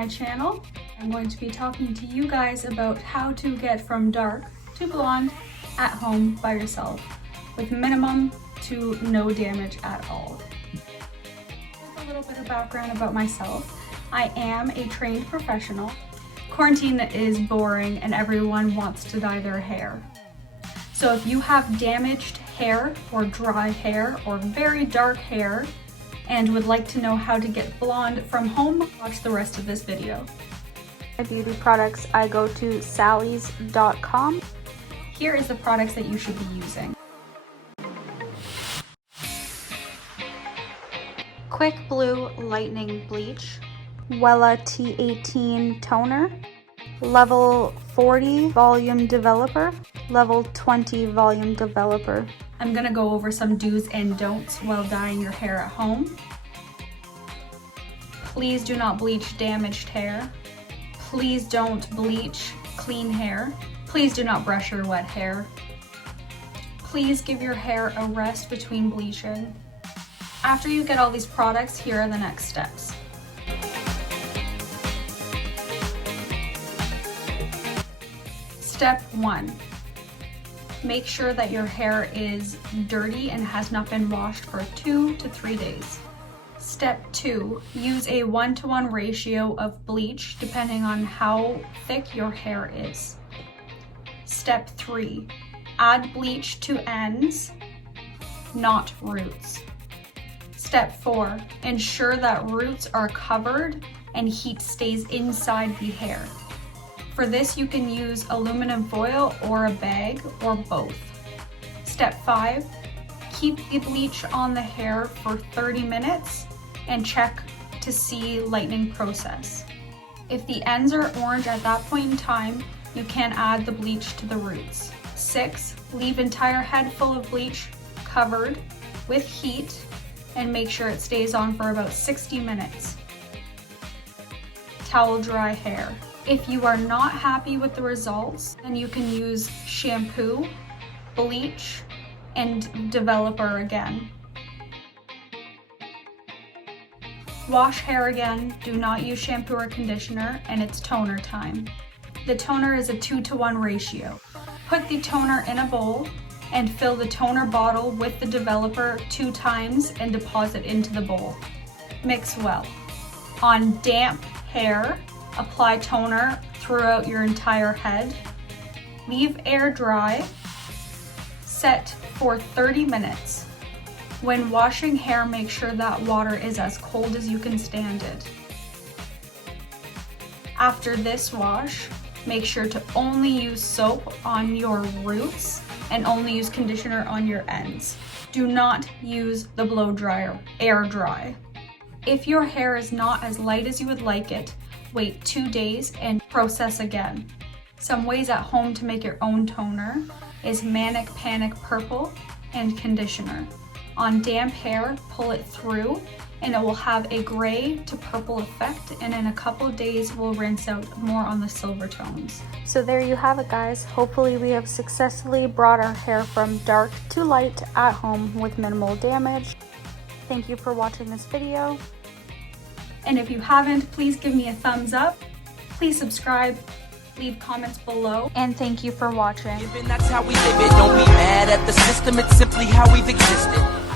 my channel. I'm going to be talking to you guys about how to get from dark to blonde at home by yourself with minimum to no damage at all. Just a little bit of background about myself. I am a trained professional. Quarantine is boring and everyone wants to dye their hair. So if you have damaged hair or dry hair or very dark hair and would like to know how to get blonde from home, watch the rest of this video. My beauty products, I go to sallys.com. Here is the products that you should be using. Quick Blue Lightning Bleach, Wella T18 Toner, Level 40 Volume Developer, Level 20 Volume Developer. I'm gonna go over some do's and don'ts while dyeing your hair at home. Please do not bleach damaged hair. Please don't bleach clean hair. Please do not brush your wet hair. Please give your hair a rest between bleaching. After you get all these products, here are the next steps. Step 1. Make sure that your hair is dirty and has not been washed for 2 to 3 days. Step 2. Use a 1-to-1 ratio of bleach depending on how thick your hair is. Step 3. Add bleach to ends, not roots. Step 4. Ensure that roots are covered and heat stays inside the hair. For this, you can use aluminum foil or a bag or both. Step 5. Keep the bleach on the hair for 30 minutes and check to see lightening process. If the ends are orange at that point in time, you can add the bleach to the roots. 6. Leave entire head full of bleach covered with heat and make sure it stays on for about 60 minutes. Towel dry hair. If you are not happy with the results, then you can use shampoo, bleach, and developer again. Wash hair again, do not use shampoo or conditioner, and it's toner time. The toner is a 2-to-1 ratio. Put the toner in a bowl and fill the toner bottle with the developer 2 times and deposit into the bowl. Mix well. On damp hair, apply toner throughout your entire head. Leave air dry. Set for 30 minutes. When washing hair, make sure that water is as cold as you can stand it. After this wash, make sure to only use soap on your roots and only use conditioner on your ends. Do not use the blow dryer, air dry. If your hair is not as light as you would like it, wait 2 days and process again. Some ways at home to make your own toner is Manic Panic Purple and conditioner. On damp hair, pull it through and it will have a gray to purple effect, and in a couple days we'll rinse out more on the silver tones. So there you have it, guys. Hopefully we have successfully brought our hair from dark to light at home with minimal damage. Thank you for watching this video. And if you haven't, please give me a thumbs up. Please subscribe, leave comments below. And thank you for watching. That's how we live it. Don't be mad at the system, it's simply how we've existed.